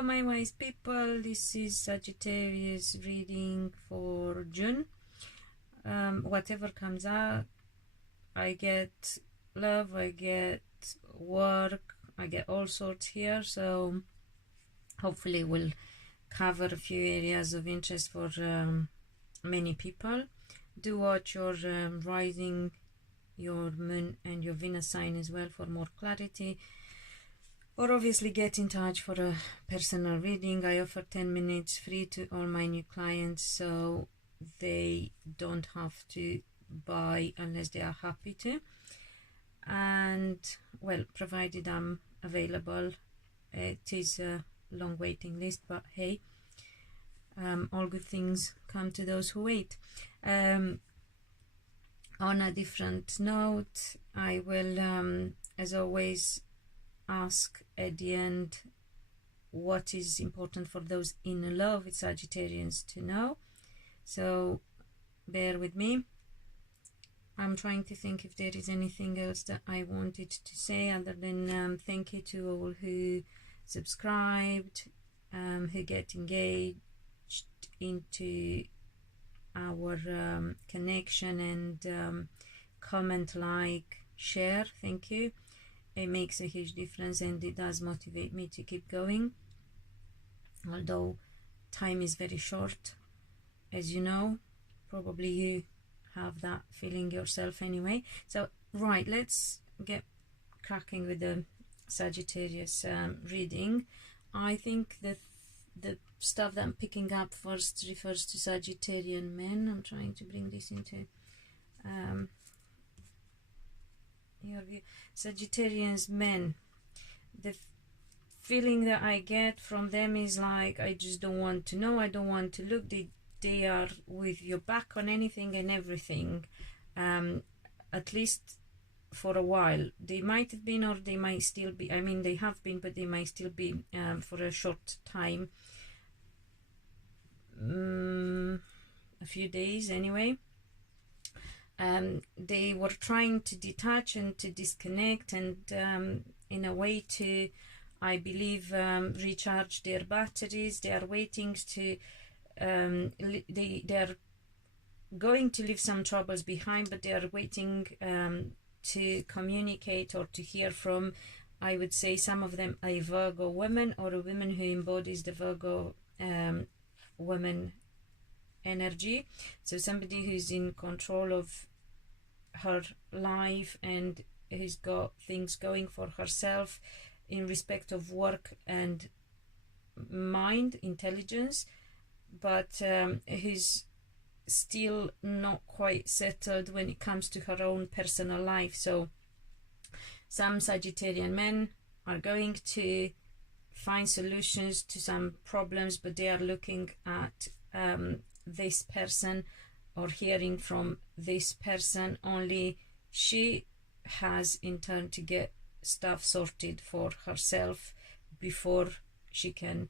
Hello my wise people, this is Sagittarius reading for June. Whatever comes out, I get love, I get work, I get all sorts here, so hopefully we'll cover a few areas of interest for many people. Do watch your rising, your moon and your Venus sign as well for more clarity. Or obviously get in touch for a personal reading. I offer 10 minutes free to all my new clients, so they don't have to buy unless they are happy to. And well, provided I'm available. It is a long waiting list, but hey, all good things come to those who wait. On a different note, I will as always ask at the end what is important for those in love with Sagittarians to know, so bear with me. I'm trying to think if there is anything else that I wanted to say other than thank you to all who subscribed, who get engaged into our connection and comment, like, share. Thank you. It makes a huge difference and it does motivate me to keep going, although time is very short, as you know. Probably you have that feeling yourself anyway. So right, let's get cracking with the Sagittarius reading. I think that the stuff that I'm picking up first refers to Sagittarian men. I'm trying to bring this into your view. Sagittarians men, the feeling that I get from them is like, I just don't want to know, I don't want to look. They are with your back on anything and everything, at least for a while. They might have been, or they might still be. I mean, they have been, but they might still be for a short time, a few days anyway. They were trying to detach and to disconnect and in a way to, I believe, recharge their batteries. They are waiting to they are going to leave some troubles behind, but they are waiting to communicate or to hear from, I would say, some of them a Virgo woman, or a woman who embodies the Virgo woman energy. So somebody who's in control of her life and who's got things going for herself in respect of work and mind, intelligence, but who's still not quite settled when it comes to her own personal life. So some Sagittarian men are going to find solutions to some problems, but they are looking at this person or hearing from this person. Only she has in turn to get stuff sorted for herself before she can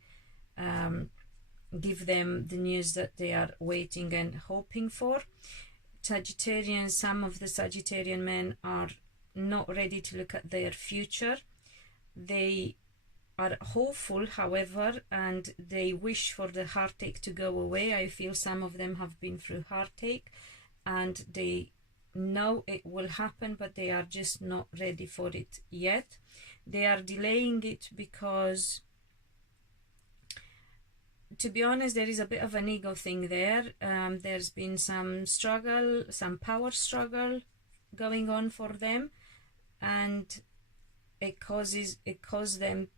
give them the news that they are waiting and hoping for. Sagittarians, some of the Sagittarian men are not ready to look at their future. They are hopeful, however, and they wish for the heartache to go away. I feel some of them have been through heartache and they know it will happen, but they are just not ready for it yet. They are delaying it because, to be honest, there is a bit of an ego thing there. There's been some struggle, some power struggle going on for them, and it caused them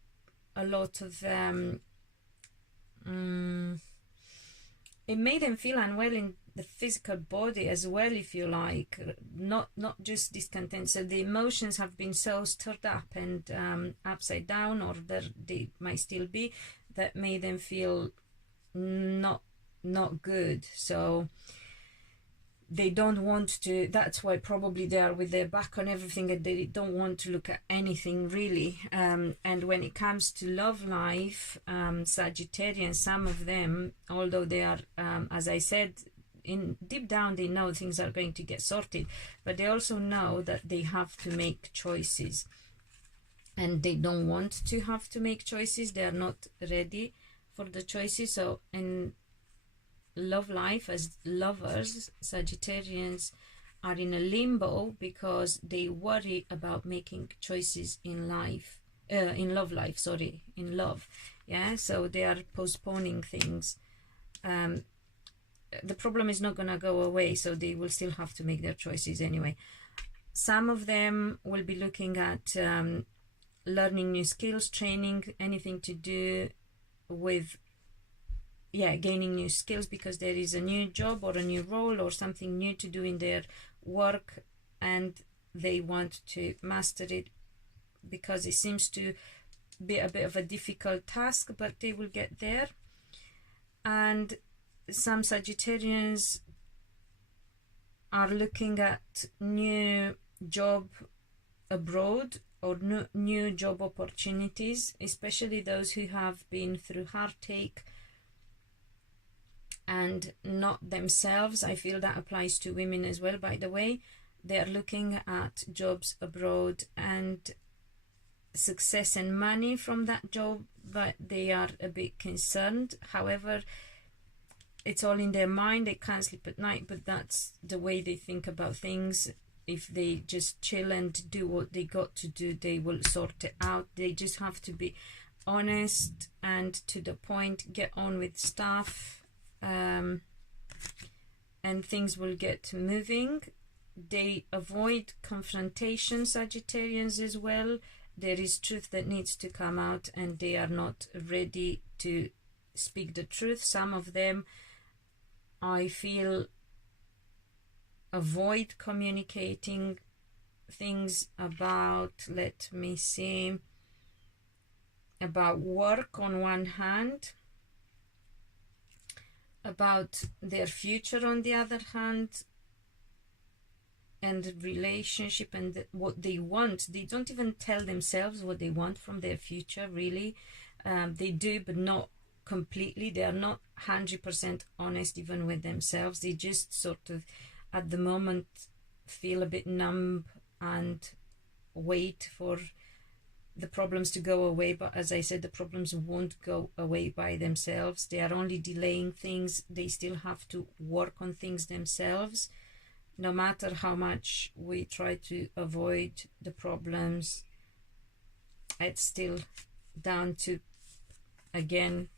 a lot of it made them feel unwell in the physical body as well, if you like, not just discontent. So the emotions have been so stirred up and upside down, or they might still be, that made them feel not good. So they don't want to, that's why probably they are with their back on everything and they don't want to look at anything really. And when it comes to love life, Sagittarians, some of them, although they are, as I said, in deep down they know things are going to get sorted, but they also know that they have to make choices. and they don't want to have to make choices. They are not ready for the choices. So in love life, as lovers, Sagittarians are in a limbo because they worry about making choices in life, in love life, sorry, in love. Yeah, so they are postponing things. The problem is not gonna go away, so they will still have to make their choices anyway. Some of them will be looking at learning new skills, training, anything to do with, yeah, gaining new skills, because there is a new job or a new role or something new to do in their work, and they want to master it because it seems to be a bit of a difficult task, but they will get there. And some Sagittarians are looking at new job abroad or new job opportunities, especially those who have been through heartache and not themselves. I feel that applies to women as well, by the way. They are looking at jobs abroad and success and money from that job, but they are a bit concerned. However, it's all in their mind. They can't sleep at night, but that's the way they think about things. If they just chill and do what they got to do, they will sort it out. They just have to be honest and to the point, get on with stuff, and things will get moving. They avoid confrontation, Sagittarians, as well. There is truth that needs to come out, and they are not ready to speak the truth. Some of them, I feel, avoid communicating things about, let me see, about work on one hand, about their future on the other hand, and relationship and what they want. They don't even tell themselves what they want from their future, really. They do, but not completely. They are not 100% honest even with themselves. They just sort of, at the moment, feel a bit numb and wait for the problems to go away. But as I said, the problems won't go away by themselves. They are only delaying things. They still have to work on things themselves. No matter how much we try to avoid the problems, it's still down to, again,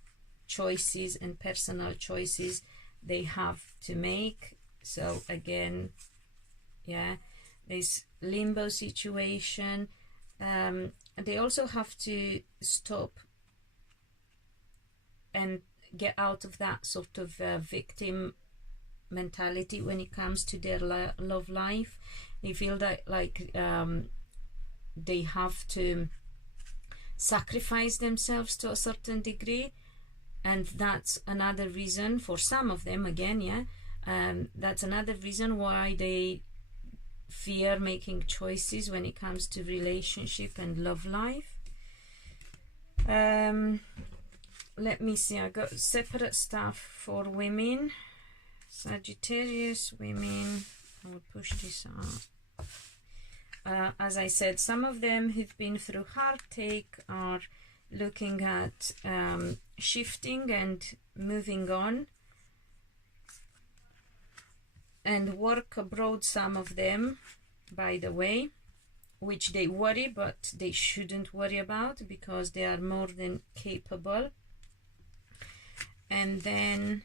choices and personal choices they have to make. So again, yeah, this limbo situation. They also have to stop and get out of that sort of victim mentality when it comes to their love life. They feel that like they have to sacrifice themselves to a certain degree, and that's another reason for some of them, again, yeah, that's another reason why they fear making choices when it comes to relationship and love life. Let me see, I got separate stuff for women. Sagittarius women, I will push this out. As I said, some of them who've been through heartache are looking at shifting and moving on and work abroad, some of them, by the way, which they worry, but they shouldn't worry about because they are more than capable. And then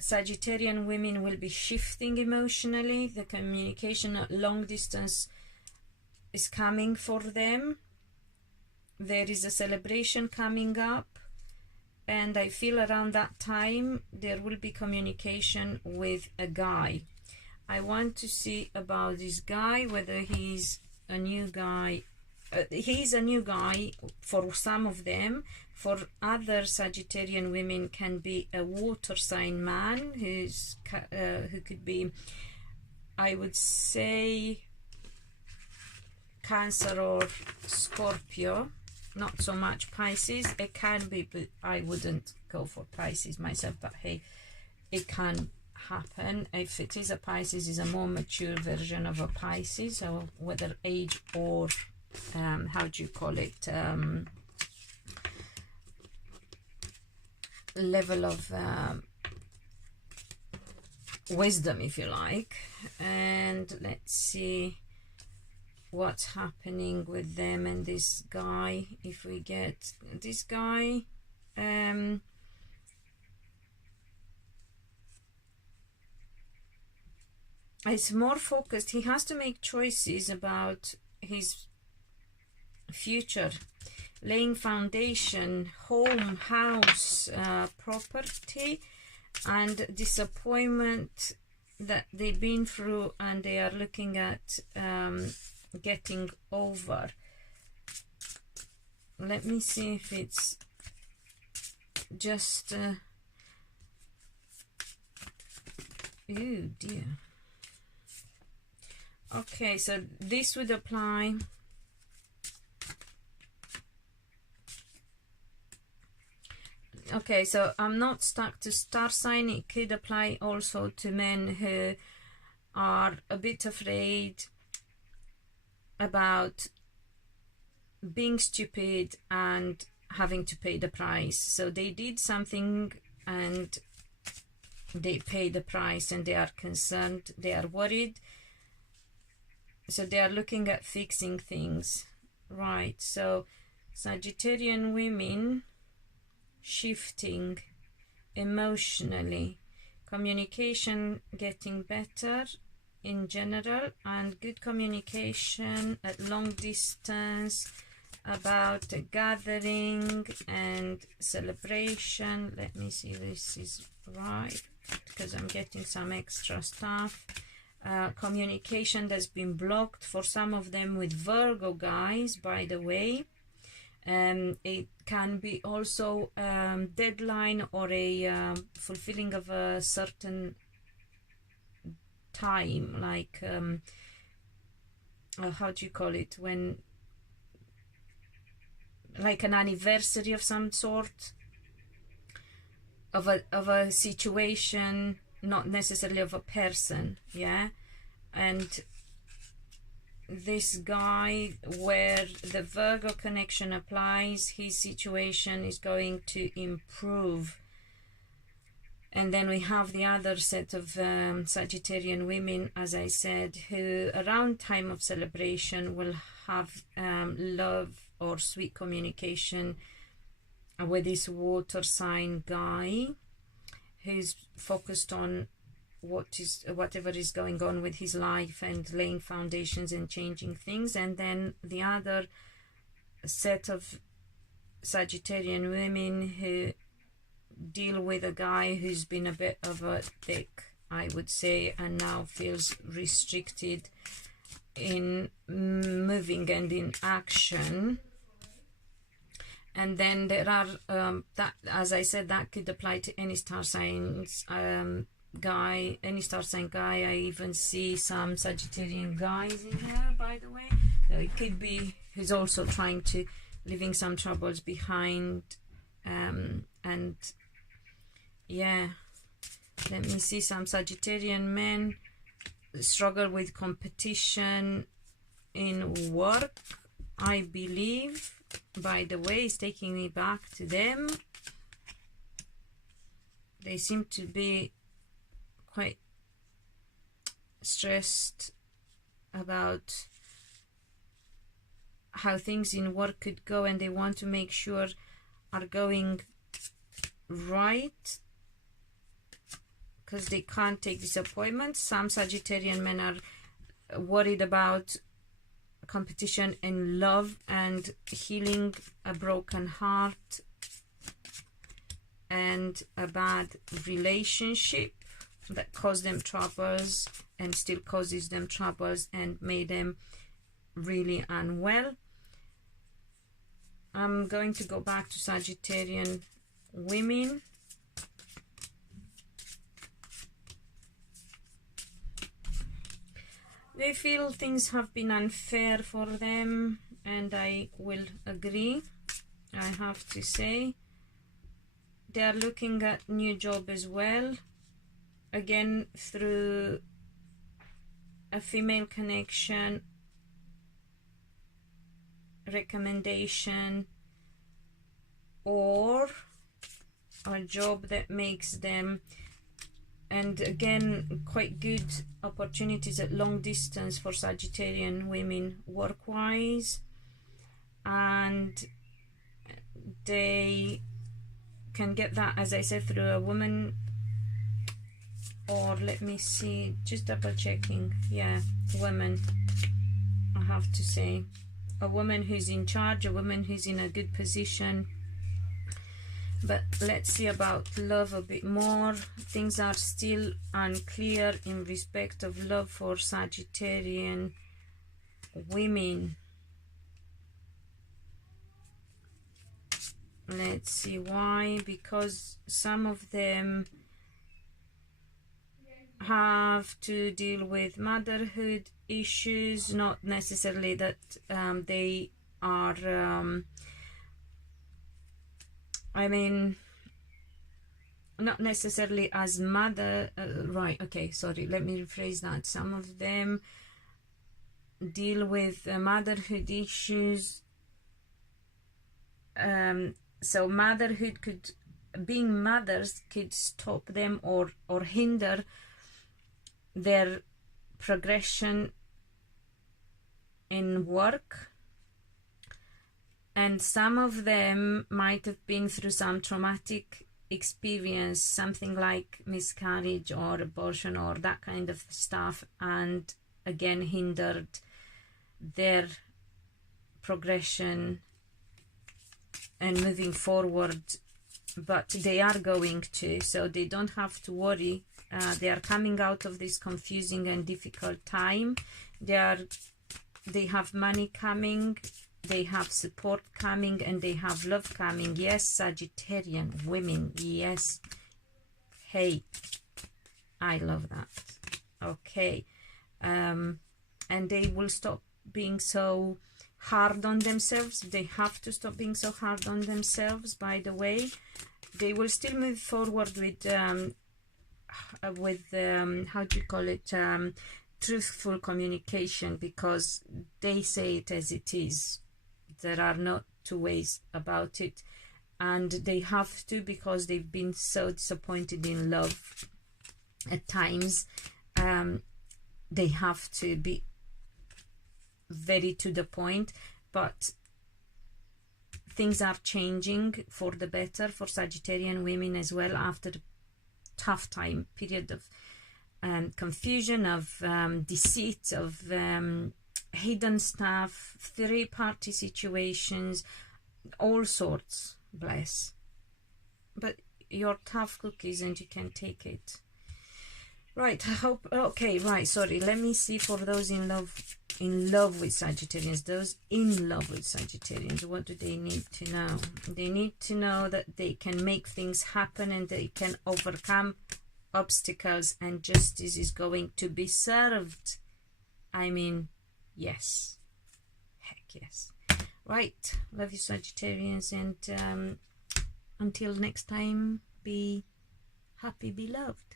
Sagittarian women will be shifting emotionally. The communication at long distance is coming for them. There is a celebration coming up, and I feel around that time there will be communication with a guy. I want to see about this guy, whether he's a new guy. He's a new guy for some of them. For other Sagittarian women, can be a water sign man who could be, I would say, Cancer or Scorpio. Not so much Pisces. It can be, but I wouldn't go for Pisces myself. But hey, it can happen. If it is a Pisces, is a more mature version of a Pisces, so whether age or how do you call it, level of wisdom, if you like. And let's see what's happening with them and this guy. If we get this guy, it's more focused. He has to make choices about his future, laying foundation, home, house, property, and disappointment that they've been through, and they are looking at getting over. Let me see if it's just oh dear. Okay, so this would apply okay, so I'm not stuck to star sign. It could apply also to men who are a bit afraid about being stupid and having to pay the price. So they did something and they pay the price, and they are concerned, they are worried, so they are looking at fixing things. Right, so Sagittarian women, shifting emotionally, communication getting better in general, and good communication at long distance about a gathering and celebration. Let me see if this is right, because I'm getting some extra stuff. Communication that's been blocked for some of them with Virgo guys, by the way. It can be also deadline or a fulfilling of a certain time, like how do you call it, when like an anniversary of some sort of a situation, not necessarily of a person. Yeah, and this guy, where the Virgo connection applies, his situation is going to improve. And then we have the other set of Sagittarian women, as I said, who around time of celebration will have love or sweet communication with this water sign guy, who's focused on whatever is going on with his life and laying foundations and changing things. And then the other set of Sagittarian women who deal with a guy who's been a bit of a dick, I would say, and now feels restricted in moving and in action. And then there are that, as I said, that could apply to any star signs guy, any star sign guy. I even see some Sagittarian guys in here, by the way. So it could be who's also trying to leaving some troubles behind, and yeah, let me see, some Sagittarian men struggle with competition in work, I believe. By the way, it's taking me back to them. They seem to be quite stressed about how things in work could go, and they want to make sure are going right, because they can't take disappointment. Some Sagittarian men are worried about competition in love and healing a broken heart and a bad relationship that caused them troubles and still causes them troubles and made them really unwell. I'm going to go back to Sagittarian women. They feel things have been unfair for them, and I will agree. I have to say they are looking at new job as well, again through a female connection, recommendation, or a job that makes them, and again quite good opportunities at long distance for Sagittarian women work-wise, and they can get that, as I said, through a woman, or let me see, just double checking, yeah, woman, I have to say, a woman who's in charge, a woman who's in a good position. But let's see about love a bit more. Things are still unclear in respect of love for Sagittarian women. Let's see why. Because some of them have to deal with motherhood issues, not necessarily that they are I mean, not necessarily as mother, right, okay, sorry, let me rephrase that. Some of them deal with motherhood issues. So motherhood could, being mothers could stop them or hinder their progression in work. And some of them might have been through some traumatic experience, something like miscarriage or abortion or that kind of stuff, and again hindered their progression and moving forward. But they are going to, so they don't have to worry. They are coming out of this confusing and difficult time. They have money coming, they have support coming, and they have love coming. Yes, Sagittarian women, yes. Hey, I love that. Okay. And they will stop being so hard on themselves. They have to stop being so hard on themselves, by the way. They will still move forward with how do you call it, truthful communication, because they say it as it is. There are no two ways about it, and they have to, because they've been so disappointed in love at times. They have to be very to the point, but things are changing for the better for Sagittarian women as well, after the tough time period of confusion, of deceit, of hidden stuff, three-party situations, all sorts, bless. But you're tough cookies and you can take it. Right, I hope, okay, right, sorry, let me see for those in love with Sagittarians, those in love with Sagittarians, what do they need to know? They need to know that they can make things happen and they can overcome obstacles, and justice is going to be served. I mean, yes, heck yes. Right, love you Sagittarians, and until next time, be happy, be loved.